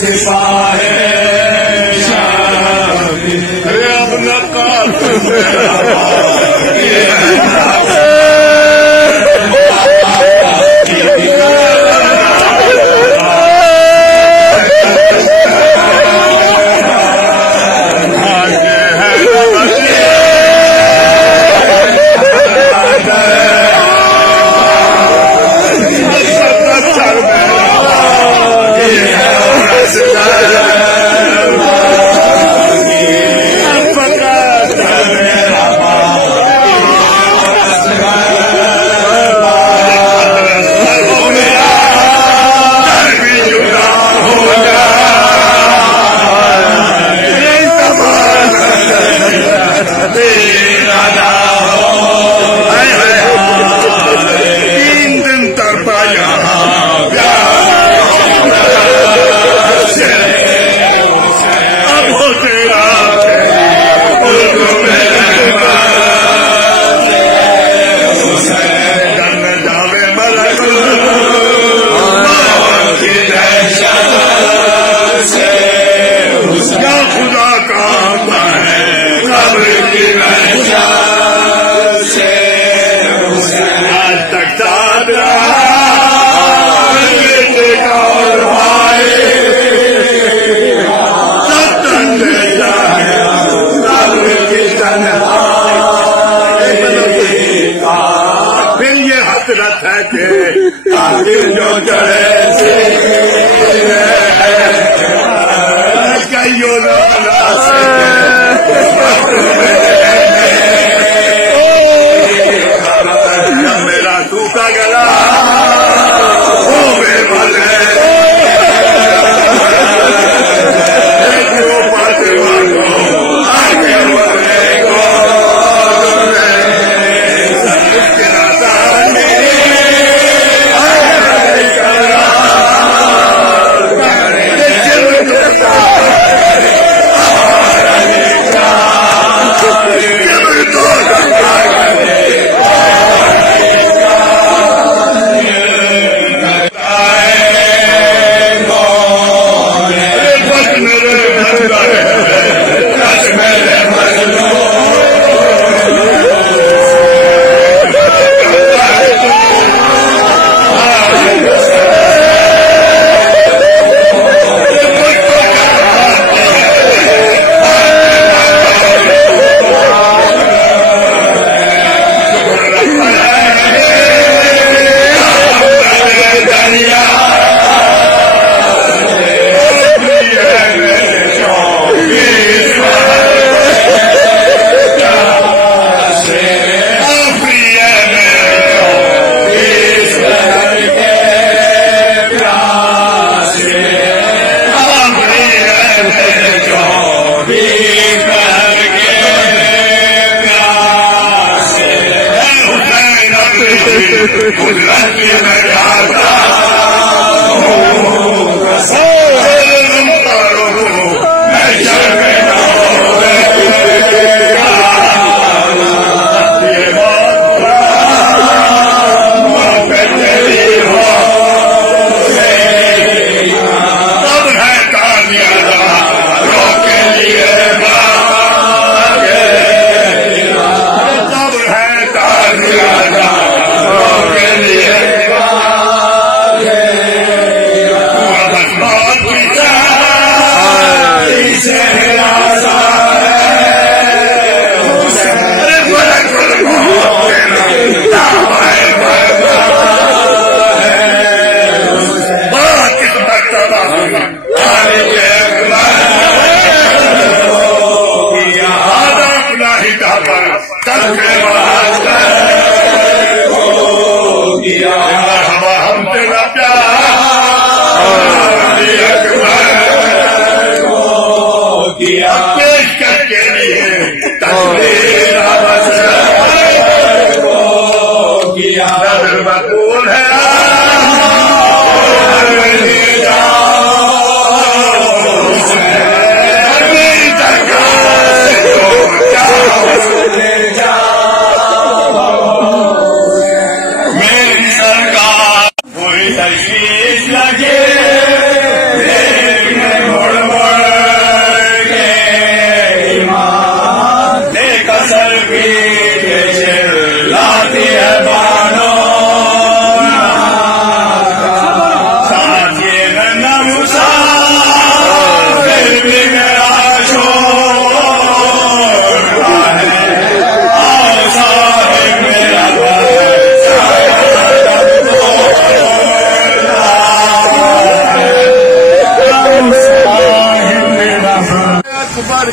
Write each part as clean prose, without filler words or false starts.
सिपाहे शादी अपना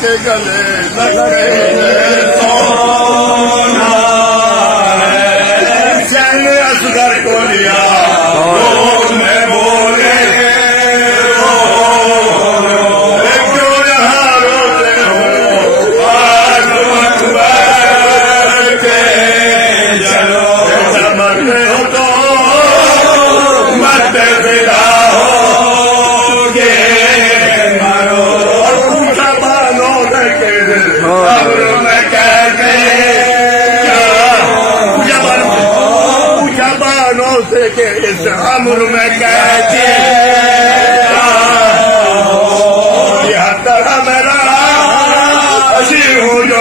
के गले लगने सोना है। सैन्य असगर को लिया लोग में बोले क्यों यहाँ रोते हो, आज मत बैठ के चलो। मरते हो तो मरते फिरा होगे, मरो और पूछा बानो के अम्र में कहते पूछा बानो से के इस अम्र में कहते यह तरह मेरा हसी हो जो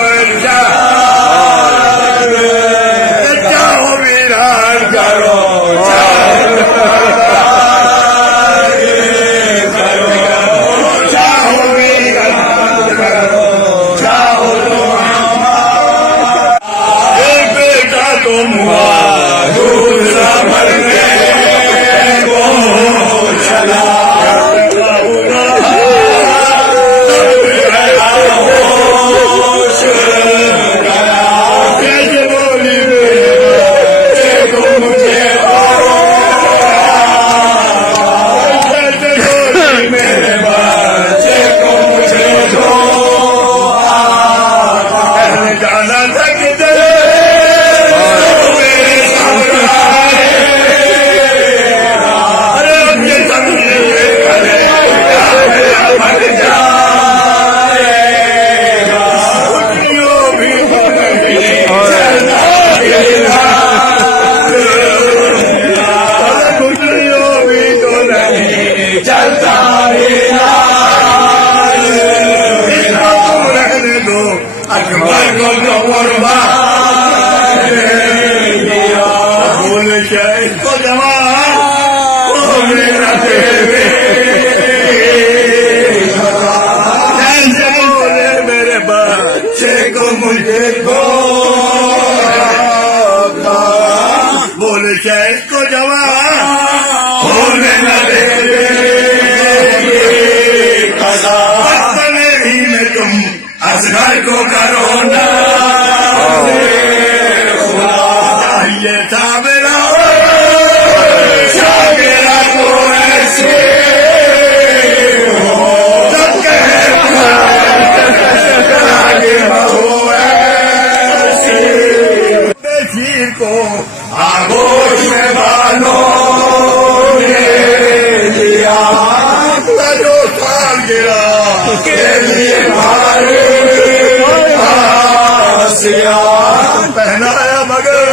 चाहो वीरान करो तुम दूसरा मरने को चला कैसे बोली तुम मुझे कैसे बोली मेरे बच्चे को मुझे दो जाना था कि इसको जवाब कैसे बोले मेरे बच्चे को मुझे को बोले क्या इसको जवाब होने न दे अपने ही में तुम असगर को करो ना ये था मेरा शागिरा को ऐसे हो सबके बेचीर को आगोश में बानो लिया जो साल गिरा के लिए भारे आसिया पहनाया मगर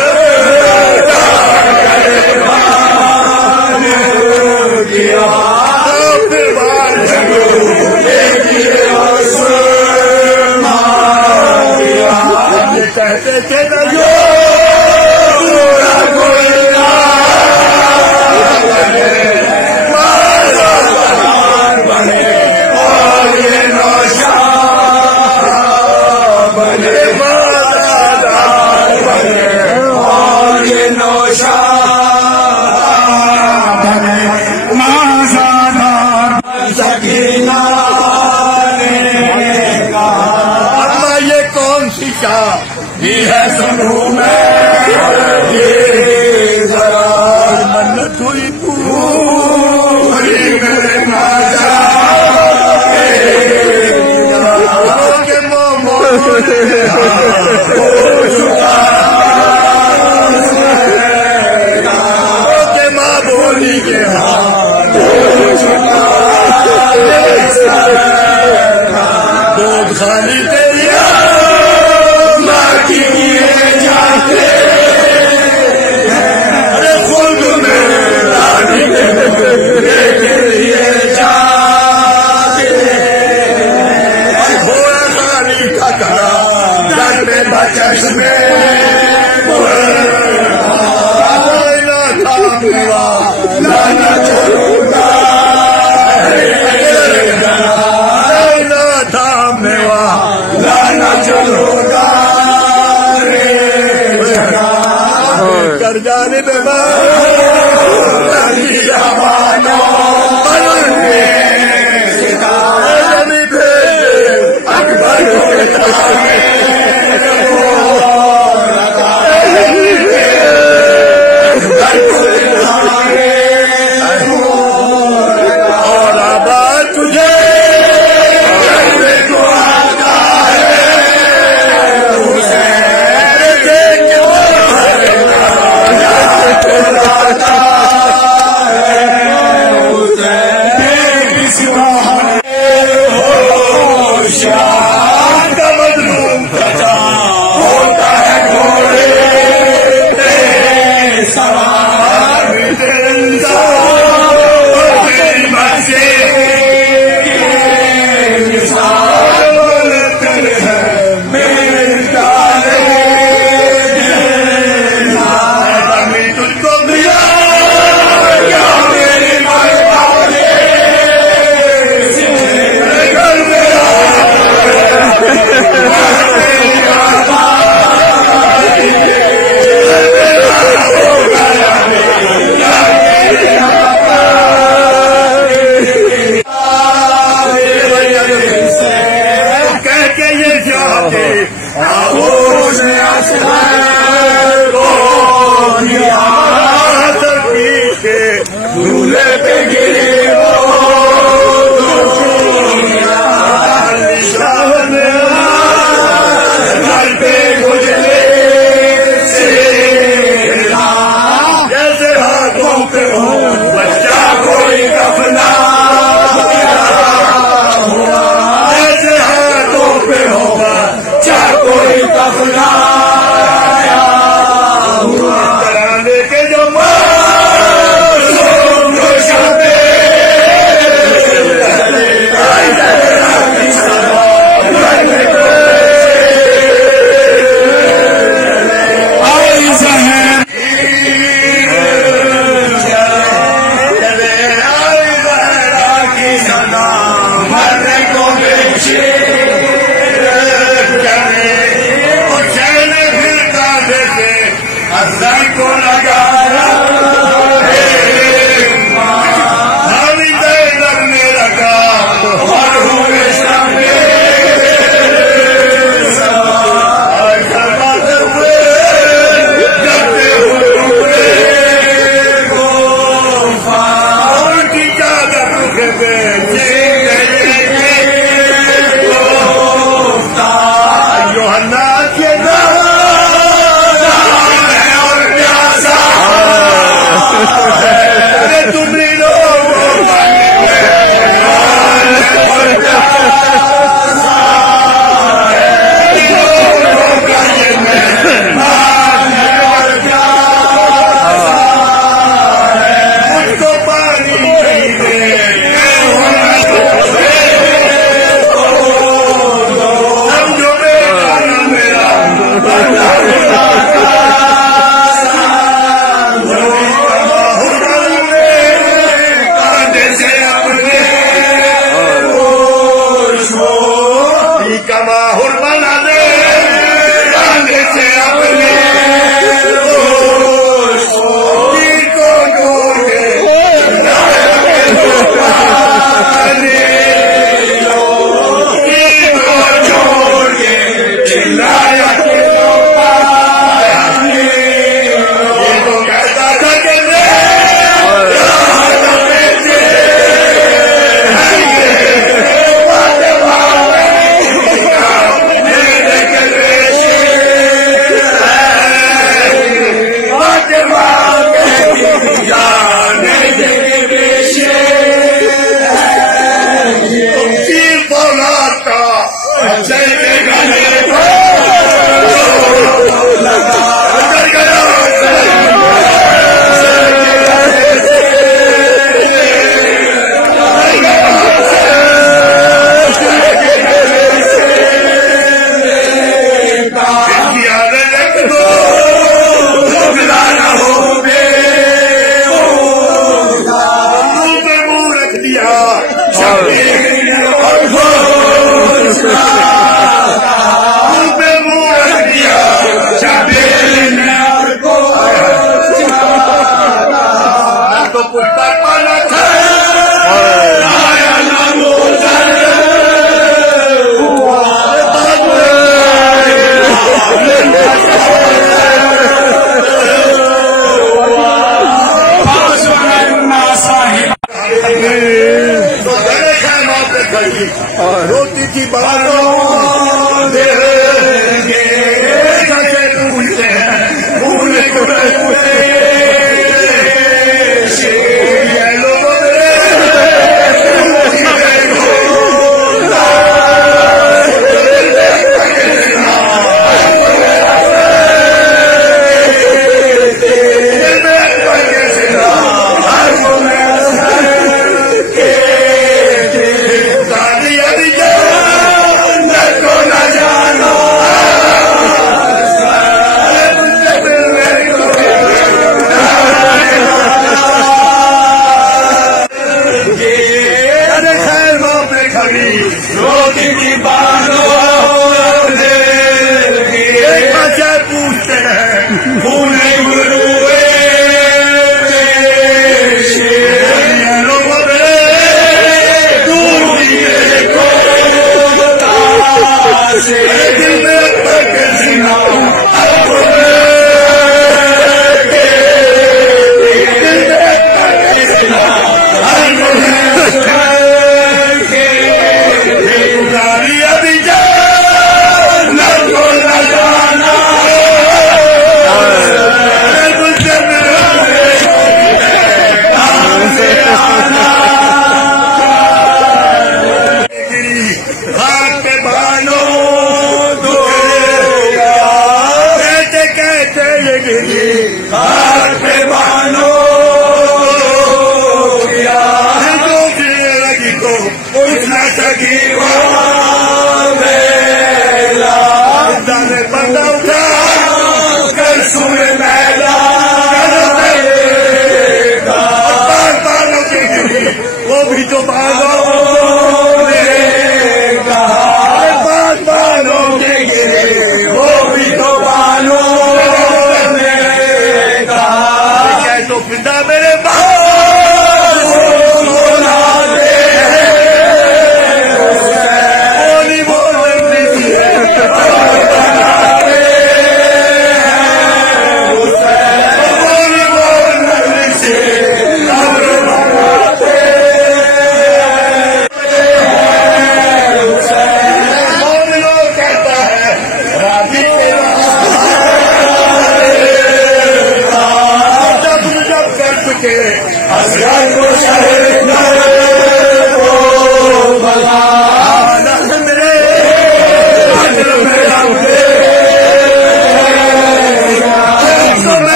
कहते थे न जो बने और ये नौशा बने बने और ये नौशा बने माज़ादार सकीना ये कौन सी शाह ये है सुनू में जरा मन्नत हुई पूरी मेरे माजा के मोमो के माँ बोली के दूध खाली तेरी जाते शान का मजलूम कचा होता है घोड़े सवार तेरी बच्चे मिसाल मिलता तुझको मिला क्या मेरी दूल्हे पे गिरे घर पे गुजरे जैसे हाथों पे हो बच्चा कोई कफना जैसे हाथों पे हो बच्चा कोई कफना लेके जो को लगा लगने लगा और हुए उनकी चादर रुख यूहन्ना के तुमने मुझको पानी नहीं दे समझो मेरा माहुर बना दे से अपने को जोड़ के छोड़ के चिल्लाया ये तो कहता था कि रोटी की बातों पूछते हैं लोगों खड़ी रोटी की बानों से पूछते हैं खून गुरुए दिल में सीना हाथ पे बानो किया जो गिरने लगी तो कुछ न सकी मेला जाने बंदा उठा कर सुने मैदान बानों की गिरी वो भी तो बानों बानों की गिरी वो भी तो बानों तो पिता मेरे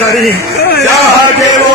करी